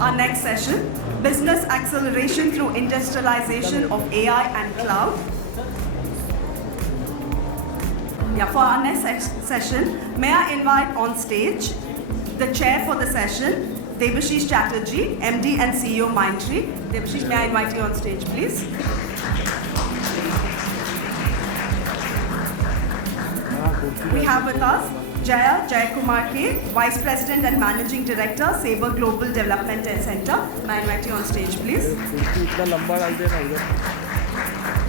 our next session, Business Acceleration through Industrialization of AI and Cloud. For our next session, may I invite on stage the chair for the session, Debashish Chatterjee, MD and CEO Mindtree. Debashish, may I invite you on stage, please? We have with us Jayakumar K, Vice President and Managing Director, Sabre Global Development Center. May I invite you on stage, please?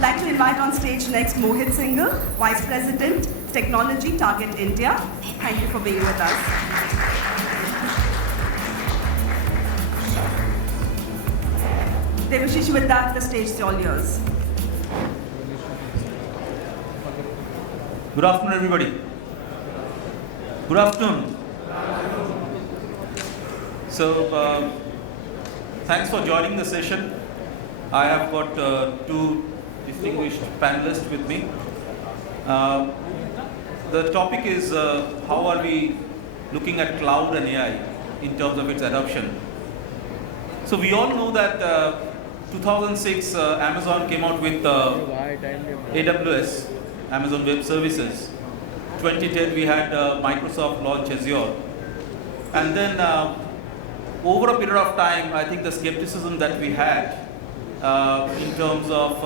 I'd like to invite on stage next Mohit Singhal, Vice President, Technology, Target India. Thank you for being with us. Debashish, with that, the stage is all yours. Good afternoon, everybody. Good afternoon. So, thanks for joining the session. I have got two distinguished panelists with me. The topic is how are we looking at cloud and AI in terms of its adoption. So we all know that 2006 Amazon came out with AWS, Amazon Web Services. 2010 we had Microsoft launch Azure. And then over a period of time, I think the skepticism that we had in terms of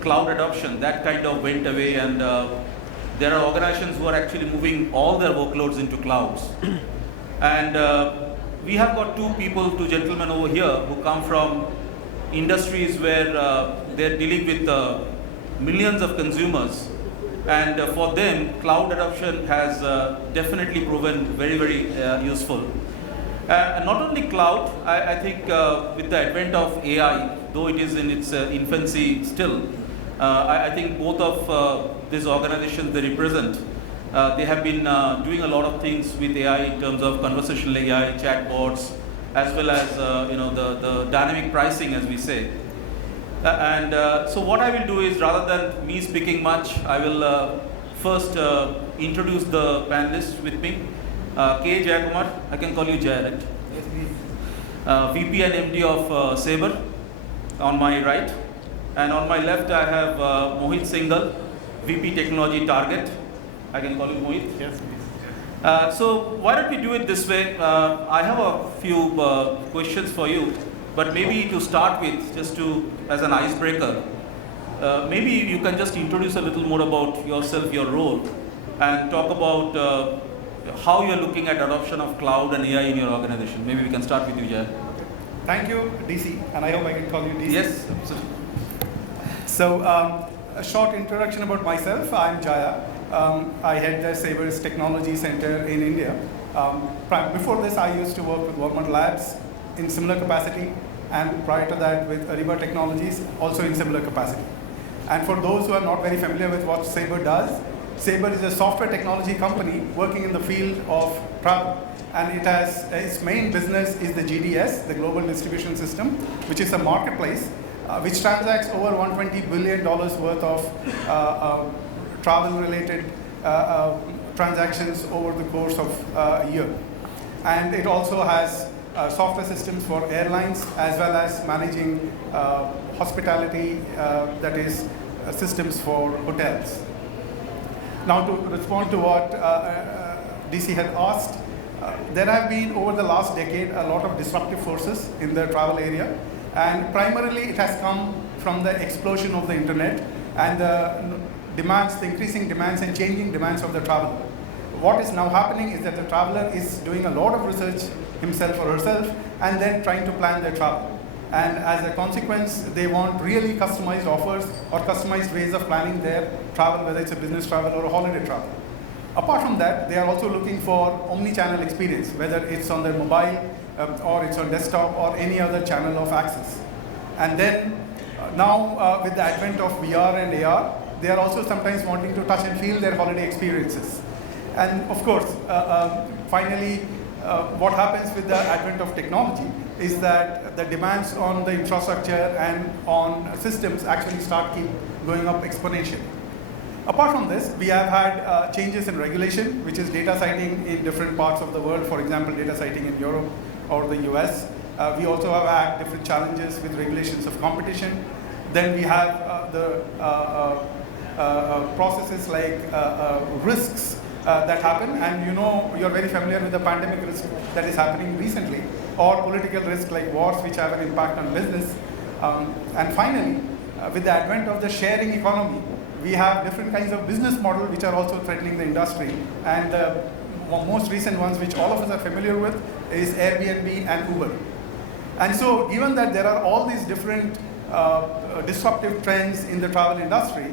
cloud adoption, that kind of went away, and there are organizations who are actually moving all their workloads into clouds. And we have got two gentlemen over here who come from industries where they're dealing with millions of consumers. And for them, cloud adoption has definitely proven very, very useful. And not only cloud, I think with the advent of AI, though it is in its infancy still, I think both of these organizations they represent, they have been doing a lot of things with AI in terms of conversational AI, chatbots, as well as the dynamic pricing, as we say. So what I will do is, rather than me speaking much, I will first introduce the panelists with me. K. Jayakumar, I can call you Jay, right? Yes, please. VP and MD of Sabre, on my right. And on my left, I have Mohit Singhal, VP Technology Target. I can call you Mohit? Yes, please. So why don't we do it this way? I have a few questions for you, but maybe to start with, just as an icebreaker, maybe you can just introduce a little more about yourself, your role, and talk about how you're looking at adoption of cloud and AI in your organization. Maybe we can start with you, Jay. Thank you, DC, and I hope I can call you DC. Yes, absolutely. So, a short introduction about myself. I'm Jaya. I head the Sabre's Technology Center in India. Before this, I used to work with Walmart Labs in similar capacity, and prior to that with Ariba Technologies, also in similar capacity. And for those who are not very familiar with what Sabre does, Sabre is a software technology company working in the field of travel. And it has, its main business is the GDS, the Global Distribution System, which is a marketplace which transacts over $120 billion worth of travel-related transactions over the course of a year. And it also has software systems for airlines, as well as managing hospitality, that is systems for hotels. Now, to respond to what DC had asked, there have been over the last decade a lot of disruptive forces in the travel area, and primarily it has come from the explosion of the internet and the demands, the increasing demands and changing demands of the traveler. What is now happening is that the traveler is doing a lot of research himself or herself and then trying to plan their travel. And as a consequence, they want really customized offers or customized ways of planning their travel, whether it's a business travel or a holiday travel. Apart from that, they are also looking for omni-channel experience, whether it's on their mobile or it's on desktop or any other channel of access. And then now with the advent of VR and AR, they are also sometimes wanting to touch and feel their holiday experiences. And of course, finally, what happens with the advent of technology is that the demands on the infrastructure and on systems actually keep going up exponentially. Apart from this, we have had changes in regulation, which is data citing in different parts of the world. For example, data citing in Europe or the US. We also have had different challenges with regulations of competition. Then we have the processes like risks that happen, and you're very familiar with the pandemic risk that is happening recently, or political risk like wars which have an impact on business. And finally, with the advent of the sharing economy, we have different kinds of business models which are also threatening the industry. And the most recent ones which all of us are familiar with is Airbnb and Uber. And so given that there are all these different disruptive trends in the travel industry,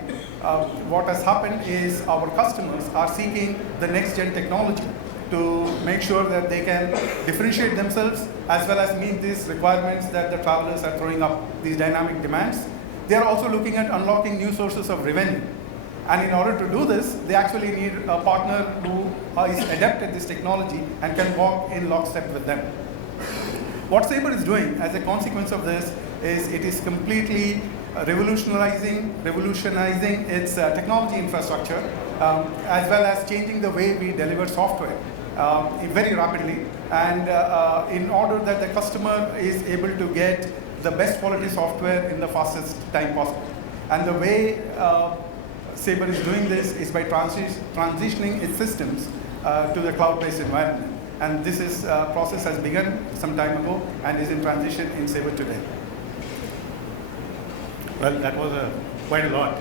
what has happened is our customers are seeking the next gen technology to make sure that they can differentiate themselves as well as meet these requirements that the travelers are throwing up, these dynamic demands. They are also looking at unlocking new sources of revenue. And in order to do this, they actually need a partner who is adept at this technology and can walk in lockstep with them. What Sabre is doing as a consequence of this is it is completely revolutionizing its technology infrastructure, as well as changing the way we deliver software very rapidly, and in order that the customer is able to get the best quality software in the fastest time possible. And the way Sabre is doing this is by transitioning its systems to the cloud-based environment. And this process has begun some time ago and is in transition in Sabre today. Well, that was quite a lot.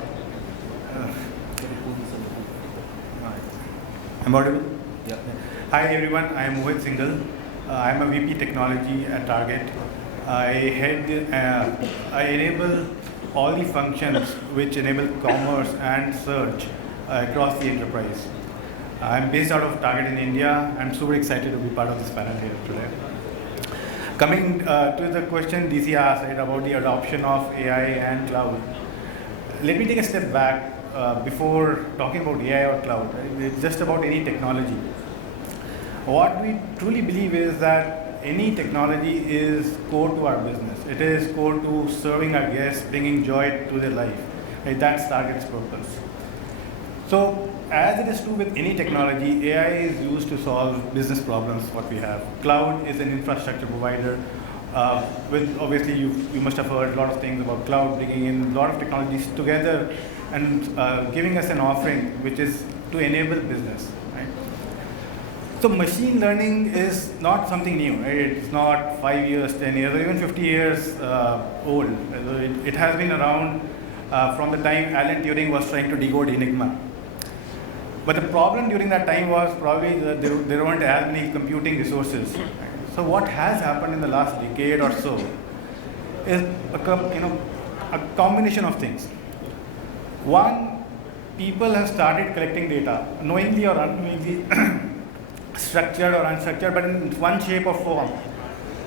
I'm audible? Yeah. Hi everyone, I am Mohit Singhal. I'm a VP Technology at Target. I enable all the functions which enable commerce and search across the enterprise. I'm based out of Target in India. I'm super excited to be part of this panel here today. Coming to the question DC asked, right, about the adoption of AI and cloud. Let me take a step back before talking about AI or cloud. Right? It's just about any technology. What we truly believe is that any technology is core to our business. It is core to serving our guests, bringing joy to their life. Right? That's Target's purpose. So, as it is true with any technology, AI is used to solve business problems, what we have. Cloud is an infrastructure provider. Obviously, you must have heard a lot of things about cloud, bringing in a lot of technologies together and giving us an offering which is to enable business. Right? So machine learning is not something new. Right? It's not 5 years, 10 years, or even 50 years old. It has been around from the time Alan Turing was trying to decode Enigma. But the problem during that time was probably that there weren't as many computing resources. So what has happened in the last decade or so is a combination of things. One, people have started collecting data, knowingly or unknowingly, structured or unstructured, but in one shape or form.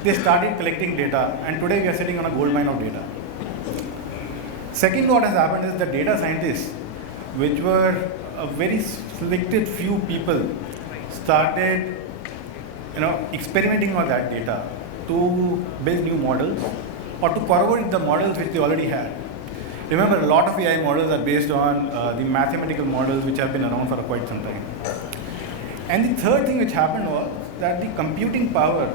They started collecting data, and today we are sitting on a goldmine of data. Second, what has happened is the data scientists, which were a very selected few people, started experimenting on that data to build new models or to corroborate the models which they already had. Remember, a lot of AI models are based on the mathematical models which have been around for quite some time. And the third thing which happened was that the computing power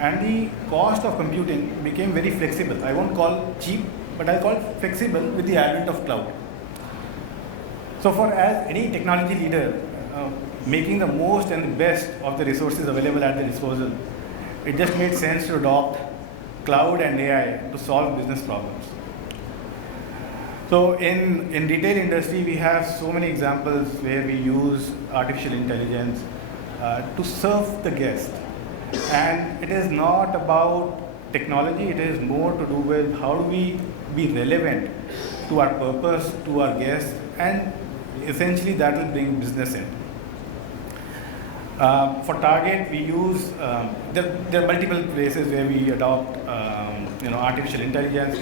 and the cost of computing became very flexible. I won't call cheap, but I'll call flexible with the advent of cloud. So as any technology leader, making the most and the best of the resources available at their disposal, it just made sense to adopt cloud and AI to solve business problems. So in retail industry, we have so many examples where we use artificial intelligence to serve the guest. And it is not about technology, it is more to do with how do we be relevant to our purpose, to our guests, and essentially that will bring business in. For Target, we use, there are multiple places where we adopt artificial intelligence,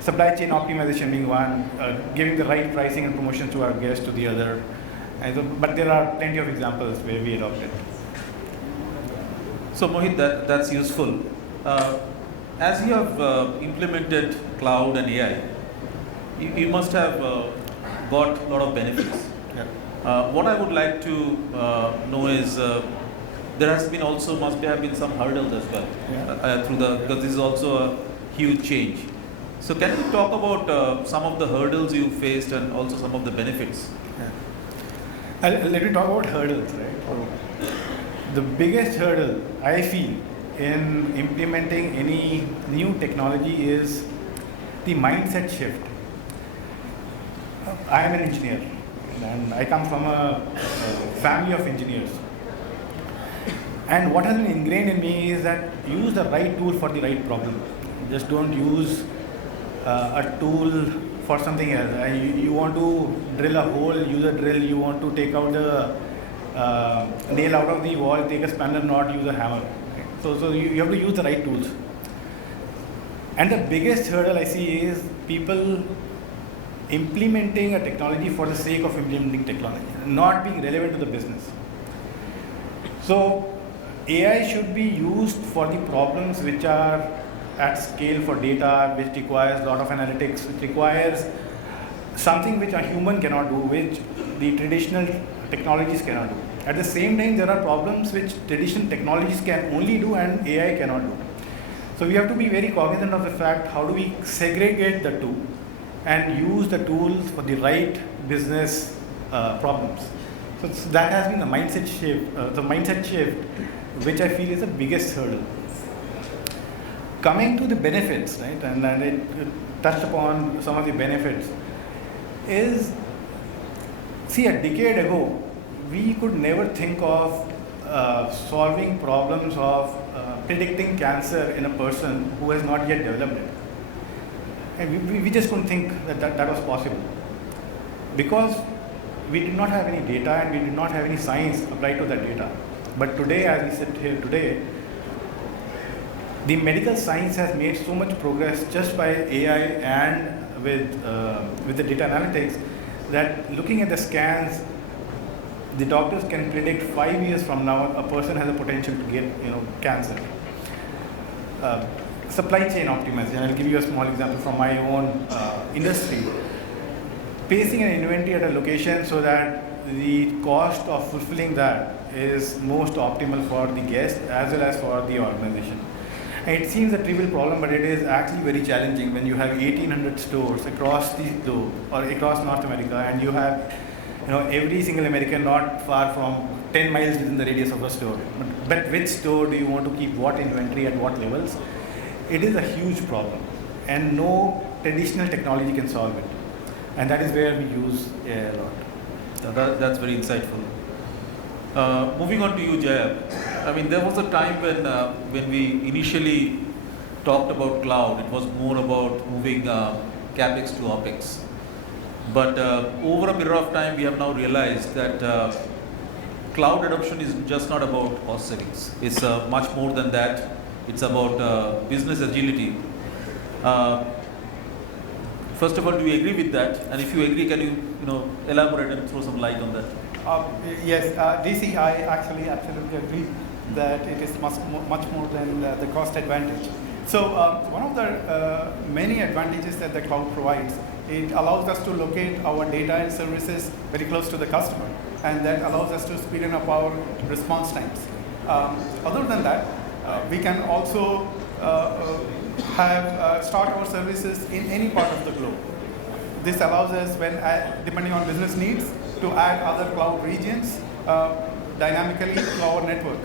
supply chain optimization being one, giving the right pricing and promotion to our guests to the other. But there are plenty of examples where we adopt it. So Mohit, that's useful. As you have implemented cloud and AI, you must have got a lot of benefits. Yeah. What I would like to know is there has been also must have been some hurdles as well Yeah. because this is also a huge change. So can you talk about some of the hurdles you faced and also some of the benefits? Let me talk about hurdles, right? So, the biggest hurdle I feel in implementing any new technology is the mindset shift. I am an engineer and I come from a family of engineers. And what has been ingrained in me is that use the right tool for the right problem. Just don't use a tool for something else. You want to drill a hole, use a drill. You want to take out the nail out of the wall, take a spanner knot, use a hammer. Okay? So you have to use the right tools. And the biggest hurdle I see is people implementing a technology for the sake of implementing technology, not being relevant to the business. So AI should be used for the problems which are at scale for data, which requires a lot of analytics, which requires something which a human cannot do, which the traditional technologies cannot do. At the same time, there are problems which traditional technologies can only do and AI cannot do. So we have to be very cognizant of the fact, how do we segregate the two and use the tools for the right business problems. So that has been the mindset shift, which I feel is the biggest hurdle. Coming to the benefits, right, and I touched upon some of the benefits, is, see, a decade ago, we could never think of solving problems of predicting cancer in a person who has not yet developed it. And we just couldn't think that was possible. Because we did not have any data and we did not have any science applied to that data. But today, as we sit here today, the medical science has made so much progress just by AI and with the data analytics, that looking at the scans, the doctors can predict 5 years from now a person has a potential to get cancer. Supply chain optimization. I'll give you a small example from my own industry. Placing an inventory at a location so that the cost of fulfilling that is most optimal for the guest as well as for the organization. And it seems a trivial problem, but it is actually very challenging when you have 1,800 stores across the globe or across North America, and you have every single American not far from 10 miles within the radius of a store. But which store do you want to keep what inventory at what levels? It is a huge problem, and no traditional technology can solve it. And that is where we use AI a lot. That's very insightful. Moving on to you, Jaya. I mean, there was a time when we initially talked about cloud, it was more about moving CapEx to OpEx. But over a period of time, we have now realized that cloud adoption is just not about cost savings. It's much more than that. It's about business agility. First of all, do you agree with that? And if you agree, can you elaborate and throw some light on that? Yes, DC, I actually absolutely agree that it is much more than the cost advantage. So one of the many advantages that the cloud provides, it allows us to locate our data and services very close to the customer, and that allows us to speed up our response times. Other than that, we can also start our services in any part of the globe. This allows us, when depending on business needs, to add other cloud regions dynamically to our network.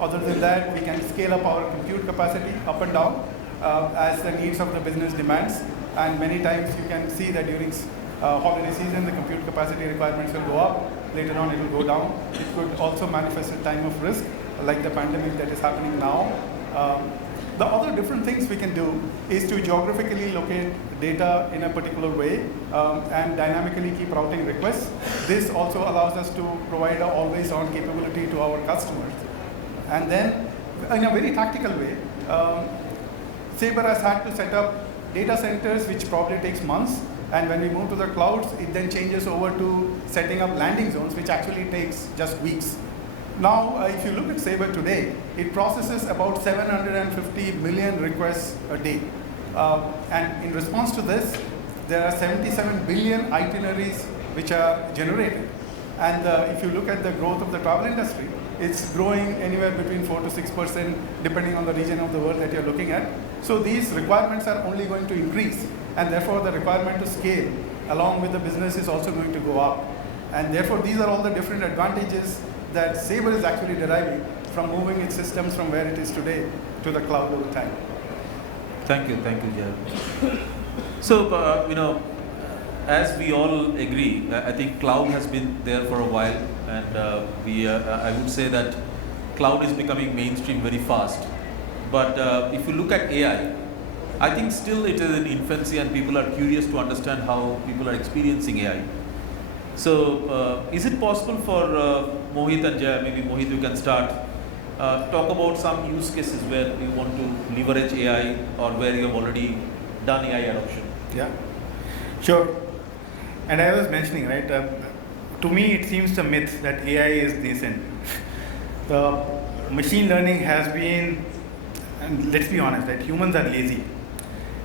Other than that, we can scale up our compute capacity up and down as the needs of the business demands. And many times you can see that during holiday season, the compute capacity requirements will go up. Later on, it will go down. It could also manifest a time of risk, like the pandemic that is happening now. The other different things we can do is to geographically locate data in a particular way and dynamically keep routing requests. This also allows us to provide an always-on capability to our customers. And then, in a very tactical way, Sabre has had to set up data centers, which probably takes months. And when we move to the clouds, it then changes over to setting up landing zones, which actually takes just weeks. Now, if you look at Sabre today, it processes about 750 million requests a day. And in response to this, there are 77 billion itineraries which are generated. And if you look at the growth of the travel industry, It's growing anywhere between 4 to 6% depending on the region of the world that you're looking at. So these requirements are only going to increase, and therefore the requirement to scale along with the business is also going to go up. And therefore these are all the different advantages that Sabre is actually deriving from moving its systems from where it is today to the cloud over time. Thank you, Jay. So, as we all agree, I think cloud has been there for a while, and I would say that cloud is becoming mainstream very fast. But if you look at AI, I think still it is in infancy, and people are curious to understand how people are experiencing AI. So, is it possible for Mohit and Jay, maybe Mohit, you can start, talk about some use cases where you want to leverage AI or where you have already done AI adoption? Yeah, sure. And I was mentioning, right, to me it seems a myth that AI is nascent. The machine learning has been, and let's be honest, right, humans are lazy.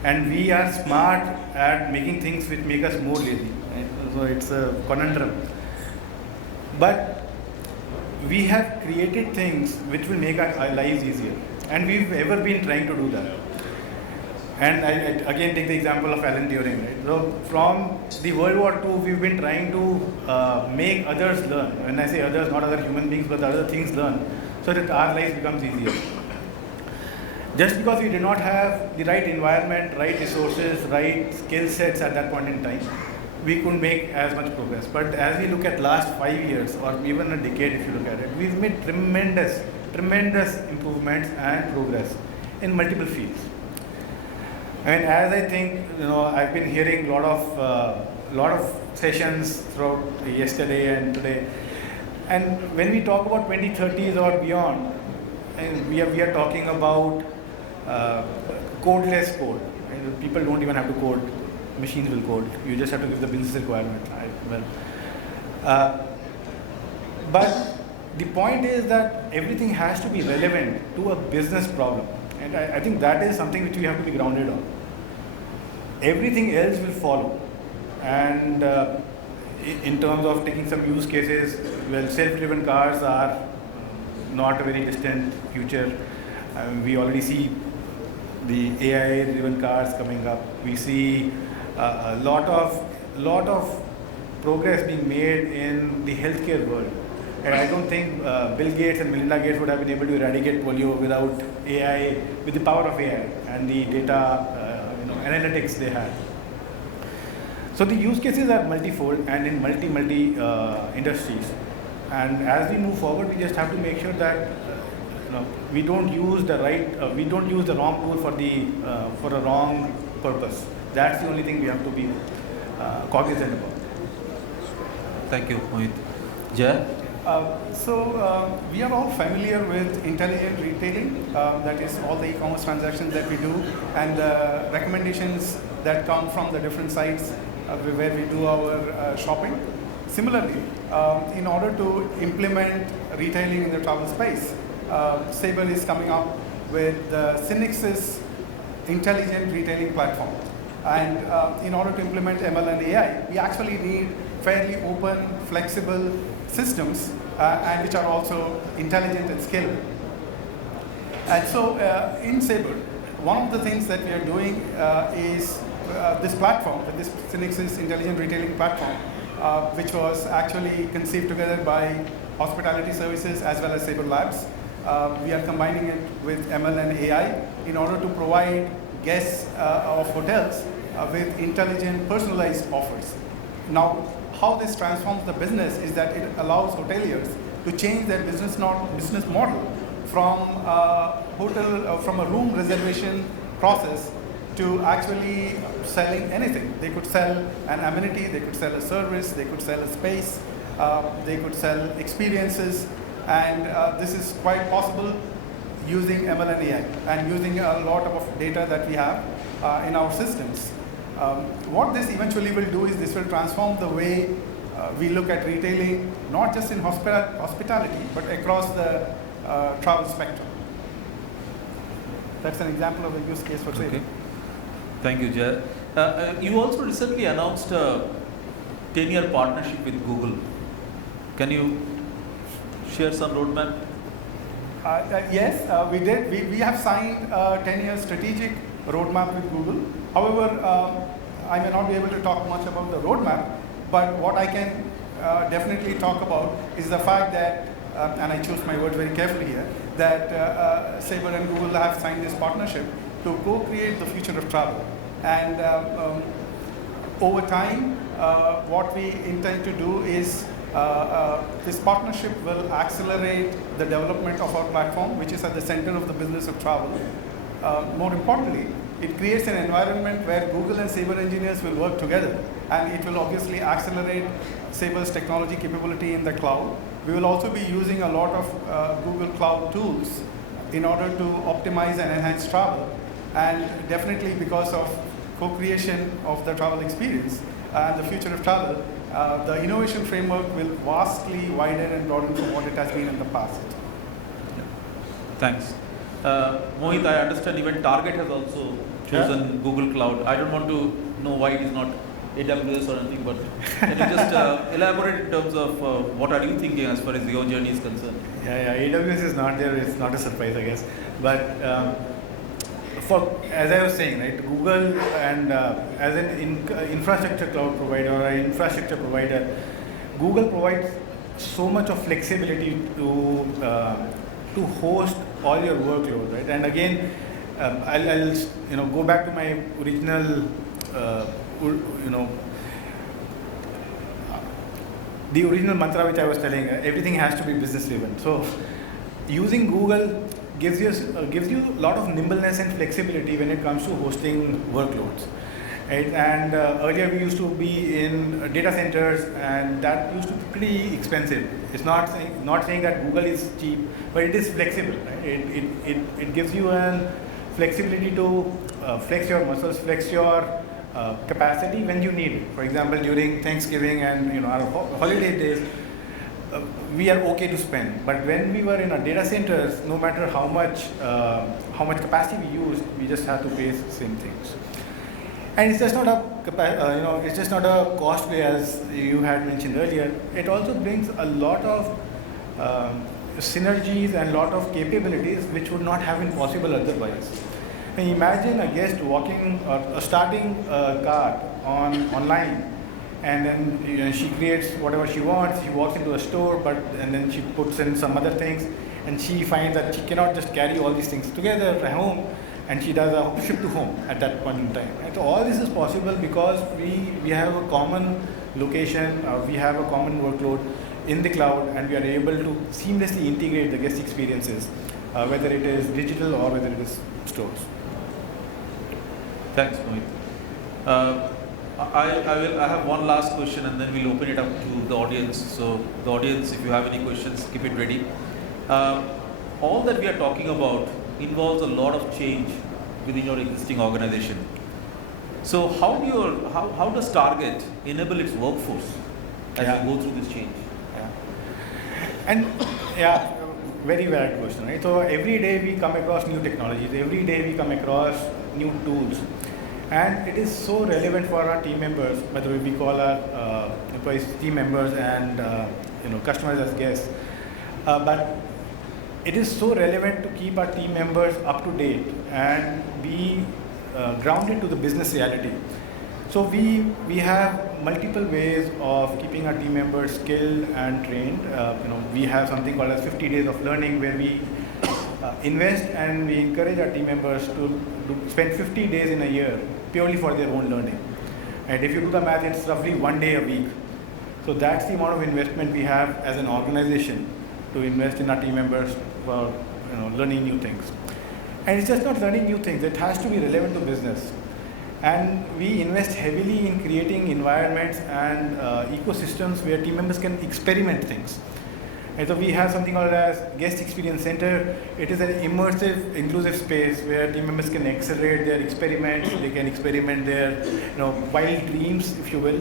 And we are smart at making things which make us more lazy. Right? So it's a conundrum. But we have created things which will make our lives easier. And we've ever been trying to do that. And I again take the example of Alan Turing. Right? So from the World War II, we've been trying to make others learn. When I say others, not other human beings, but other things learn, so that our life becomes easier. Just because we did not have the right environment, right resources, right skill sets at that point in time, we couldn't make as much progress. But as we look at last 5 years, or even a decade if you look at it, we've made tremendous improvements and progress in multiple fields. And as I think, I've been hearing a lot of sessions throughout yesterday and today. And when we talk about 2030s or beyond, and we are talking about codeless code. Right? People don't even have to code; machines will code. You just have to give the business requirement. Right? But the point is that everything has to be relevant to a business problem, and I think that is something which we have to be grounded on. Everything else will follow, and in terms of taking some use cases, well, self-driven cars are not a very distant future. We already see the AI-driven cars coming up. We see a lot of progress being made in the healthcare world. And I don't think Bill Gates and Melinda Gates would have been able to eradicate polio without AI, with the power of AI and the data analytics they had. So the use cases are multifold and in multi industries. And as we move forward, we just have to make sure that we don't use the wrong tool for a wrong purpose. That's the only thing we have to be cognizant about. Thank you, Mohit. Jay? We are all familiar with intelligent retailing, that is all the e-commerce transactions that we do, and the recommendations that come from the different sites where we do our shopping. Similarly, in order to implement retailing in the travel space, Sabre is coming up with Synix's intelligent retailing platform. And in order to implement ML and AI, we actually need fairly open, flexible systems, and which are also intelligent and scalable. And so in Sabre, one of the things that we are doing is this platform, this Synix's intelligent retailing platform, which was actually conceived together by Hospitality Services as well as Sabre Labs. We are combining it with ML and AI in order to provide guests of hotels with intelligent, personalized offers. Now, how this transforms the business is that it allows hoteliers to change their business model from from a room reservation process to actually selling anything. They could sell an amenity, they could sell a service, they could sell a space, they could sell experiences, and this is quite possible using ML and AI and using a lot of data that we have in our systems. What this eventually will do is this will transform the way we look at retailing, not just in hospitality, but across the travel spectrum. That's an example of a use case for Sabre. Okay. Thank you, Jay. You also recently announced a 10-year partnership with Google. Can you share some roadmap? Yes, we did. We have signed a 10-year strategic roadmap with Google. However, I may not be able to talk much about the roadmap, but what I can definitely talk about is the fact that, and I choose my words very carefully here, that Sabre and Google have signed this partnership to co-create the future of travel. And over time, what we intend to do is this partnership will accelerate the development of our platform, which is at the center of the business of travel. More importantly, it creates an environment where Google and Sabre engineers will work together, and it will obviously accelerate Sabre's technology capability in the cloud. We will also be using a lot of Google Cloud tools in order to optimize and enhance travel. And definitely because of co-creation of the travel experience and the future of travel, the innovation framework will vastly widen and broaden from what it has been in the past. Thanks. Mohit, I understand even Target has also chosen Google Cloud. I don't want to know why it is not AWS or anything, but can you just elaborate in terms of what are you thinking as far as your journey is concerned? Yeah, AWS is not there. It's not a surprise, I guess. But as I was saying, right, Google and as an infrastructure cloud provider or an infrastructure provider, Google provides so much of flexibility to host all your workload, right? And again, I'll go back to my original the original mantra which I was telling. Everything has to be business driven. So using Google gives you a lot of nimbleness and flexibility when it comes to hosting workloads. Right? And earlier we used to be in data centers, and that used to be pretty expensive. It's not saying that Google is cheap, but it is flexible. Right? It gives you a flexibility to flex your muscles, flex your capacity when you need it. For example, during Thanksgiving and our holiday days, we are okay to spend. But when we were in our data centers, no matter how much capacity we used, we just had to pay the same things. And it's just not it's just not a cost play as you had mentioned earlier. It also brings a lot of synergies and a lot of capabilities which would not have been possible otherwise. And imagine a guest walking or starting a cart online, and then she creates whatever she wants. She walks into a store, and then she puts in some other things, and she finds that she cannot just carry all these things together at home, and she does a ship to home at that point in time. And so all this is possible because we have a common location, we have a common workload in the cloud, and we are able to seamlessly integrate the guest experiences, whether it is digital or whether it is stores. Thanks, Mohit. I have one last question, and then we'll open it up to the audience. So the audience, if you have any questions, keep it ready. All that we are talking about involves a lot of change within your existing organization. So how does Target enable its workforce as you go through this change? And very valid question, right? So every day we come across new technologies. Every day we come across new tools. And it is so relevant for our team members, whether we call our employees team members and customers as guests. But it is so relevant to keep our team members up to date and be grounded to the business reality. So we have multiple ways of keeping our team members skilled and trained. We have something called as 50 days of learning, where we invest and we encourage our team members to spend 50 days in a year purely for their own learning. And if you do the math, it's roughly 1 day a week. So that's the amount of investment we have as an organization to invest in our team members for learning new things. And it's just not learning new things, it has to be relevant to business. And we invest heavily in creating environments and ecosystems where team members can experiment things. And so we have something called as Guest Experience Center. It is an immersive, inclusive space where team members can accelerate their experiments. They can experiment their wild dreams, if you will,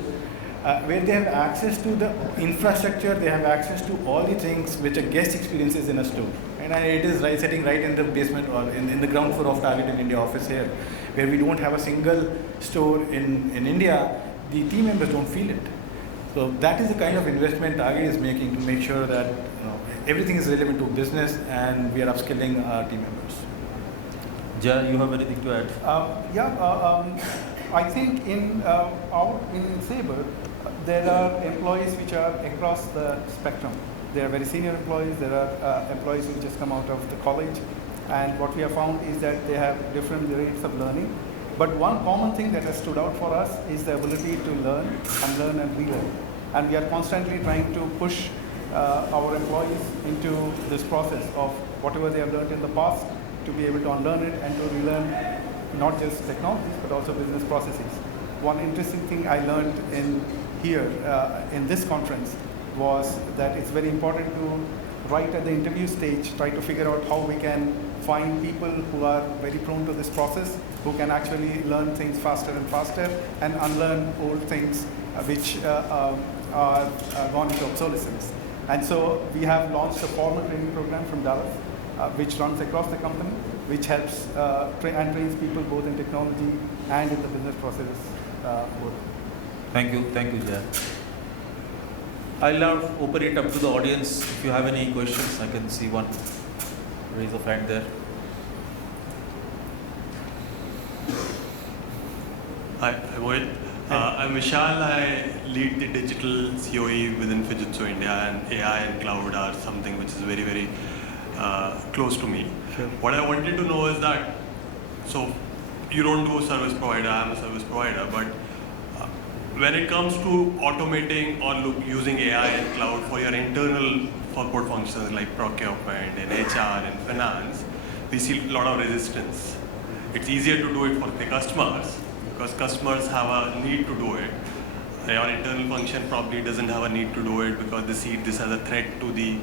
where they have access to the infrastructure. They have access to all the things which a guest experiences in a store. And it is sitting right in the basement or in the ground floor of Target in India office here, where we don't have a single store in India. The team members don't feel it. So that is the kind of investment Target is making to make sure that everything is relevant to business, and we are upskilling our team members. Jay, you have anything to add? I think in Sabre, there are employees which are across the spectrum. They are very senior employees. There are employees who just come out of the college, and what we have found is that they have different rates of learning. But one common thing that has stood out for us is the ability to learn and learn and relearn. And we are constantly trying to push our employees into this process of whatever they have learned in the past, to be able to unlearn it and to relearn not just technologies but also business processes. One interesting thing I learned in this conference was that it's very important to, right at the interview stage, try to figure out how we can find people who are very prone to this process, who can actually learn things faster and faster and unlearn old things which are gone into obsolescence. And so we have launched a formal training program from Dallas, which runs across the company, which helps and trains people both in technology and in the business processes both. Thank you, Jay. I'll now open it up to the audience. If you have any questions, I can see one raise of hand there. Hi, Mohit. I'm Vishal. I lead the digital COE within Fujitsu India, and AI and cloud are something which is very, very close to me. Sure. What I wanted to know is that, so you don't do a service provider, I'm a service provider, but when it comes to automating or using AI and cloud for your internal support functions like procurement and HR and finance, we see a lot of resistance. It's easier to do it for the customers because customers have a need to do it. Your internal function probably doesn't have a need to do it because they see this as a threat to the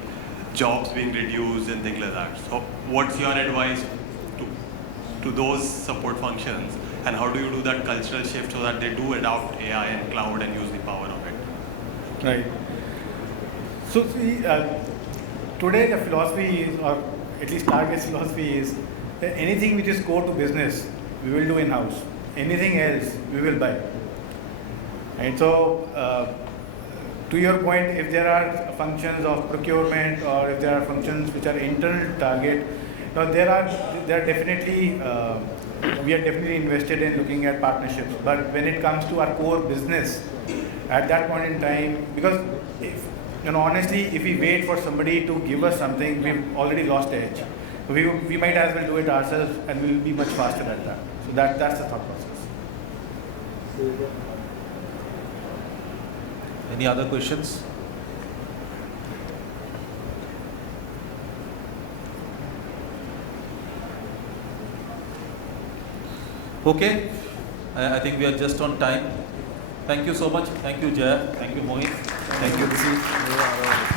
jobs being reduced and things like that. So what's your advice to those support functions, and how do you do that cultural shift so that they do adopt AI and cloud and use the power of it? Right. So see, today the philosophy is, or at least Target's philosophy is, that anything which is core to business, we will do in-house. Anything else, we will buy. And so, to your point, if there are functions of procurement or if there are functions which are internal to Target, now there are definitely, we are definitely invested in looking at partnerships. But when it comes to our core business, at that point in time, because honestly, if we wait for somebody to give us something, we've already lost the edge. We might as well do it ourselves, and we will be much faster at that. So that's the thought process. Any other questions? Okay, I think we are just on time. Thank you so much. Thank you, Jay. Thank you, Mohit. Thank you, DC.